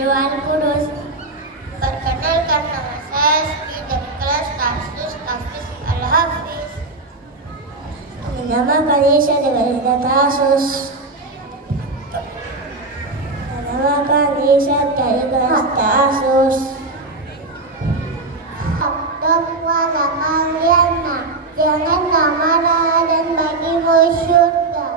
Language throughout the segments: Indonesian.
Roh Al-Qudus. Perkenalkan, nama saya Siti dari kelas Tahfiz Al-Hafiz. Nama Kalisa dari Tasus. Nama Kalisa dari kelas Tasus. Kepada kalian, janganlah marah dan bagimu syurga.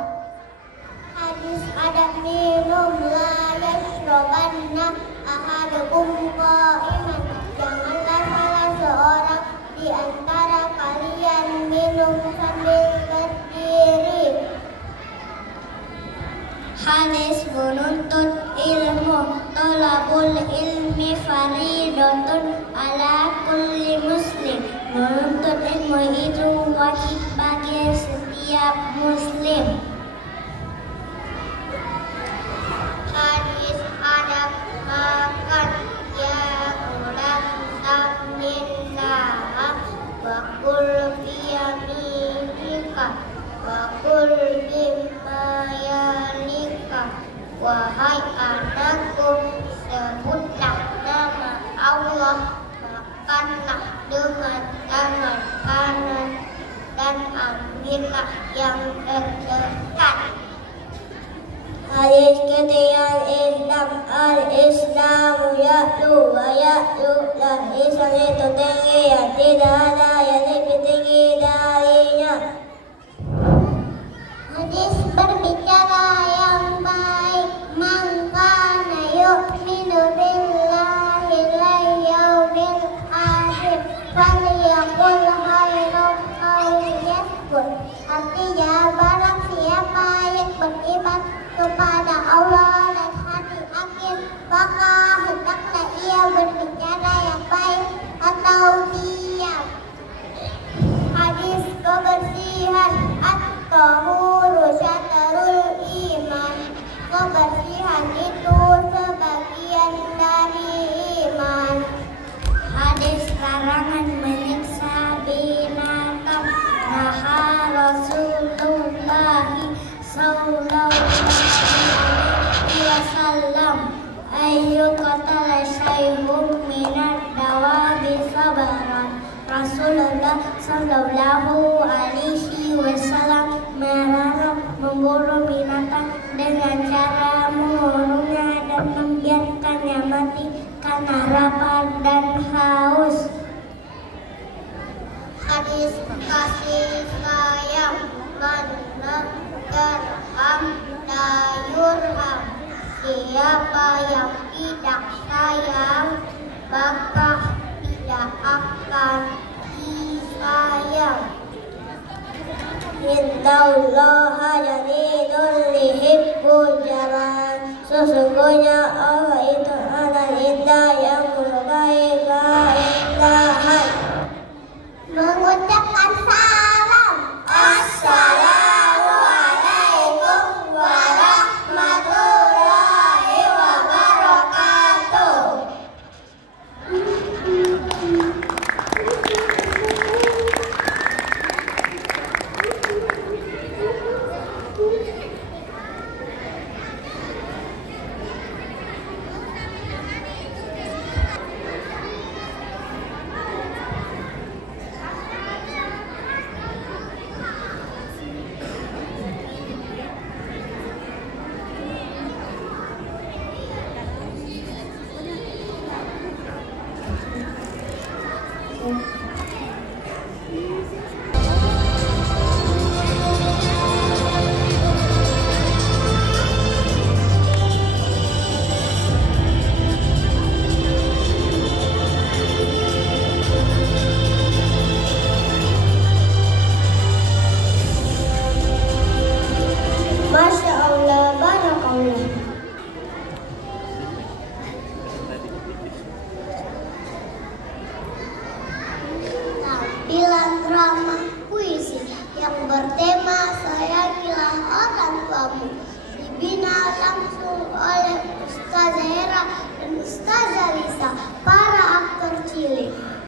Hadis ada minum la yashrabanna ahadukum qa'iman. Janganlah salah seorang di antara kalian minum sambil berdiri. Hadis menuntut ilmu. Thalabul ilmi faridatun ala kulli muslim. Menuntut ilmu itu wajib bagi setiap muslim. Hadis adab makan, ya ulam samillah wa kul biyaminika wa kul bimayalika. Wahai anakku, sebutlah nama Allah, makanlah dengan tangan kanan dan ambillah yang terdekat. Hadis ketiga, Al-Islamu ya'lu wa ya'lu. Islam itu tinggi yang tidak ada yang lebih tinggi darinya. Hadis berbicara yang baik. Man kana yu'minu billahi wal yawmil akhir falyaqul khairan aw liyasmut. Artinya, barang siapa yang beriman kepada Allah dan hari akhir, maka hendaklah ia berbicara yang baik atau diam. Hadis kebersihan. At-tahuru syatrul iman. Kebersihan itu sebagian dari iman. Hadis larangan menyiksa binatang. Naha Rasulullah sallallahu alaihi wasallam ayu qatala syai'un minad dawabi sabaran. Rasulullah sallallahu alaihi wasallam melarang memburu binatang dengan cara mengurungnya dan membiarkannya mati karena lapar dan haus. Hadis kasih sayang. Man yarham la yurham. Siapa yang tidak sayang, maka tidak akan disayang. Innallaha jamilun yuhibbul jamal. Sesungguhnya Allah itu adalah indah yang menyukai keindahan. Mengucapkan salam. Assalamualaikum warahmatullahi wabarakatuh. Masya Allah, barakallah. Tampilan drama puisi yang bertema